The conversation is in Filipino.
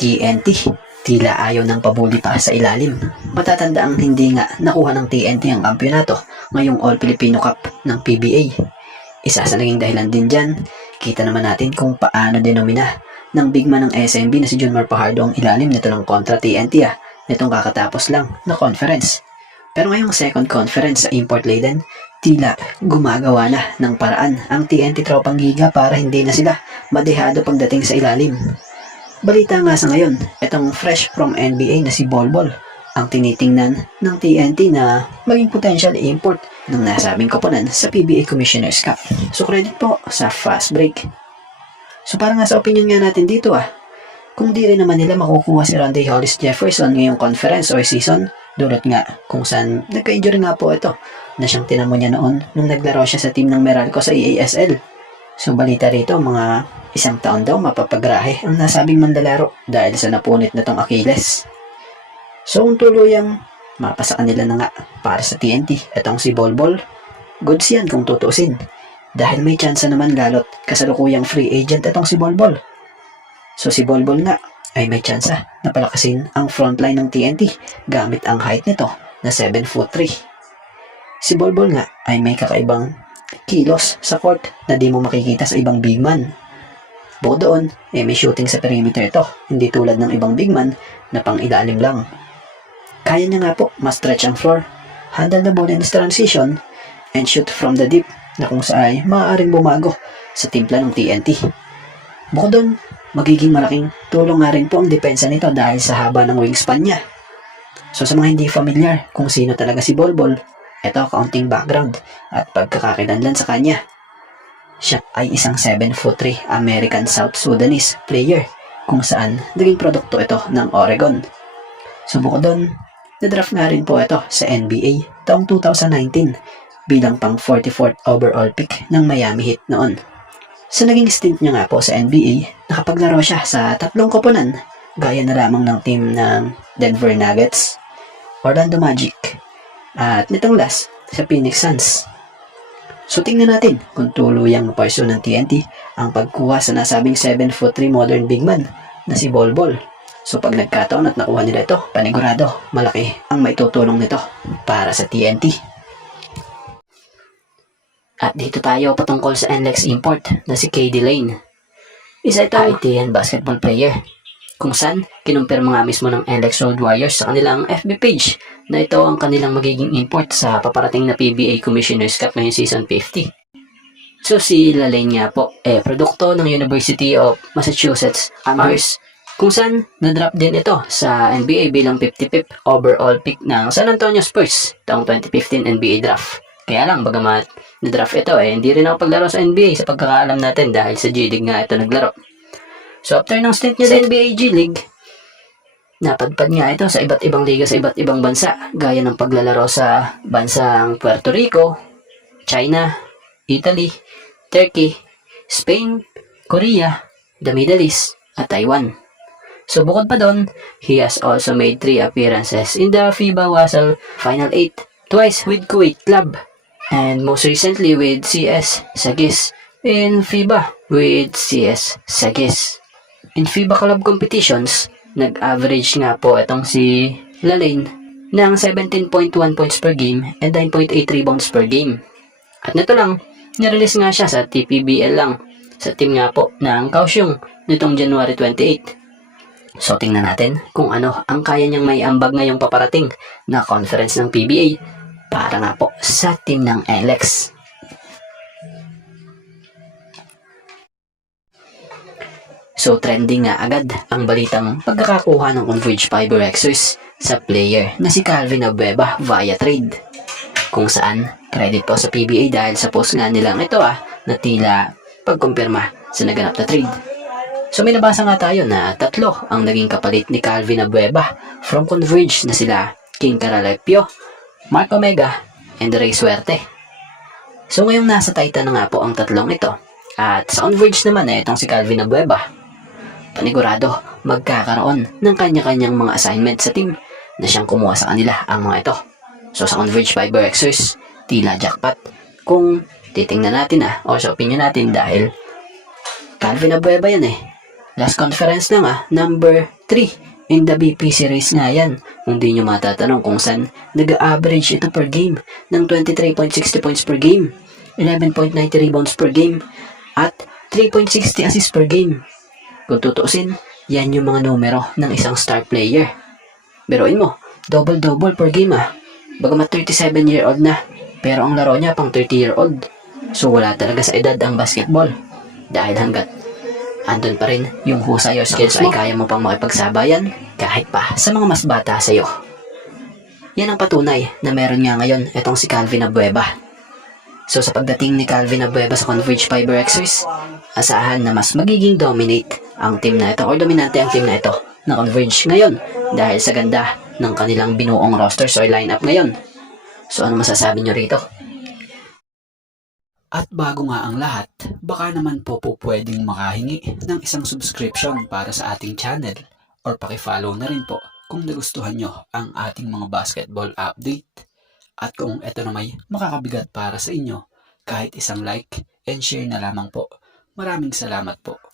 TNT, tila ayaw ng pabuli pa sa ilalim. Matatandaang hindi nga nakuha ng TNT ang kampyonato ngayong All Filipino Cup ng PBA. Isa sa naging dahilan din dyan, kita naman natin kung paano denomina ng big man ng SMB na si Junmar Fajardo ang ilalim nito ng kontra TNT nitong kakatapos lang na conference. Pero ngayong second conference sa import laden, tila gumagawa na ng paraan ang TNT tropang giga para hindi na sila madehado pagdating sa ilalim. Balita nga sa ngayon, itong fresh from NBA na si Bolbol ang tinitingnan ng TNT na maging potential import ng nasabing koponan sa PBA Commissioner's Cup. So credit po sa fast break. So para nga sa opinion nga natin dito kung di rin naman nila makukuha si Rondae Hollis Jefferson ngayong conference or season, dulot nga kung saan nagka-injury nga po ito na siyang tinamo niya noon nung naglaro siya sa team ng Meralco sa EASL. So balita rito, mga isang taon daw mapapagrahe ang nasabing mandalaro dahil sa napunit na tong Achilles. So kung tuluyang mapasa kanila na nga para sa TNT, itong si Bolbol, goods yan kung tutuusin. Dahil may chance naman lalot kasalukuyang free agent itong si Bolbol. So si Bolbol nga ay may chance na palakasin ang frontline ng TNT gamit ang height nito na 7'3". Si Bolbol nga ay may kakaibang kilos sa court na di mo makikita sa ibang big man. Bukod doon, may shooting sa perimeter ito, hindi tulad ng ibang big man na pang ilalim lang. Kaya niya nga po ma-stretch ang floor, handle the ball in transition, and shoot from the deep na kung saan maaaring bumago sa timpla ng TNT. Bukod doon, magiging malaking tulong nga rin po ang depensa nito dahil sa haba ng wingspan niya. So sa mga hindi familiar kung sino talaga si Bolbol, ito kaunting background at pagkakakilanlan sa kanya. Siya ay isang 7'3" American South Sudanese player kung saan naging produkto ito ng Oregon. So bukod doon, na-draft nga rin po ito sa NBA taong 2019 bilang pang 44th overall pick ng Miami Heat noon. Sa naging stint niya nga po sa NBA, nakapaglaro siya sa 3 koponan gaya na lamang ng team ng Denver Nuggets, Orlando Magic, at nitong last sa Phoenix Suns. So tingnan natin kung tuluyang maparso ng TNT ang pagkuha sa nasabing 7'3" modern big man na si Bolbol. So pag nagkataon at nakuha nila ito, panigurado, malaki ang maitutulong nito para sa TNT. At dito tayo patungkol sa NLEX import na si KD Lane. Isa ito ITN basketball player kung saan kinumpirma nga mismo ng NLEX Road Warriors sa kanilang FB page na ito ang kanilang magiging import sa paparating na PBA Commissioner's Cup ngayong season 50. So si Lane nga po, produkto ng University of Massachusetts Amherst, kung saan na-drop din ito sa NBA bilang 55th overall pick ng San Antonio Spurs taong 2015 NBA draft. Kaya lang, bagamat na-draft ito, hindi rin ako paglaro sa NBA sa pagkakaalam natin dahil sa G-League nga ito naglaro. So after ng stint niya sa NBA G-League, napadpad nga ito sa iba't ibang liga sa iba't ibang bansa, gaya ng paglalaro sa bansang Puerto Rico, China, Italy, Turkey, Spain, Korea, the Middle East, at Taiwan. So bukod pa doon, he has also made 3 appearances in the FIBA Wasal Final 8, twice with Kuwait Club, and most recently with CS Sagis in FIBA with CS Sagis. In FIBA club competitions, nag-average nga po itong si Lane ng 17.1 points per game and 9.8 rebounds per game. At nito lang, nirelease nga siya sa TPBL lang, sa team nga po ng Kaohsiung nitong January 28. So tingnan natin kung ano ang kaya niyang may ambag ngayong paparating na conference ng PBA para nga po sa team ng NLEX. So trending nga agad ang balitang pagkakakuha ng Converge Fiber Exers sa player na si Calvin Abueva via trade. Kung saan credit po sa PBA dahil sa post nga nilang ito na tila pagkumpirma sa naganap na trade. So may nabasa nga tayo na 3 ang naging kapalit ni Calvin Abueva from Converge na sila King Caralepio, Mark Omega, and Ray Suerte. So ngayong nasa Titan na nga po ang 3 ito. At sa Converge naman itong si Calvin Abueva, panigurado magkakaroon ng kanya-kanyang mga assignment sa team na siyang kumuha sa kanila ang mga ito. So sa Converge Fiber Exers, tila jackpot kung titingnan natin o sa opinion natin dahil Calvin Abueva yan Last conference na nga, number 3 in the BP series nga yan. Kung di nyo matatanong kung saan nag-average ito per game ng 23.60 points per game, 11.90 rebounds per game, at 3.60 assists per game. Kung tutuusin, yan yung mga numero ng isang star player. Biruin mo, double-double per game Bagamat 37-year-old na, pero ang laro niya pang 30-year-old. So wala talaga sa edad ang basketball. Dahil hanggat andun pa rin yung husay or skills ay kaya mo pang makipagsabayan kahit pa sa mga mas bata sa'yo. Yan ang patunay na meron nga ngayon itong si Calvin Abueva. So sa pagdating ni Calvin Abueva sa Converge Fiber Xers, asahan na mas magiging dominate ang team na ito or dominante ang team na ito na Converge ngayon dahil sa ganda ng kanilang binuong rosters or lineup ngayon. So ano masasabi nyo rito? At bago nga ang lahat, baka naman po pwedeng makahingi ng isang subscription para sa ating channel or pakifollow na rin po kung nagustuhan nyo ang ating mga basketball update. At kung ito na may makakabigat para sa inyo, kahit isang like and share na lamang po. Maraming salamat po.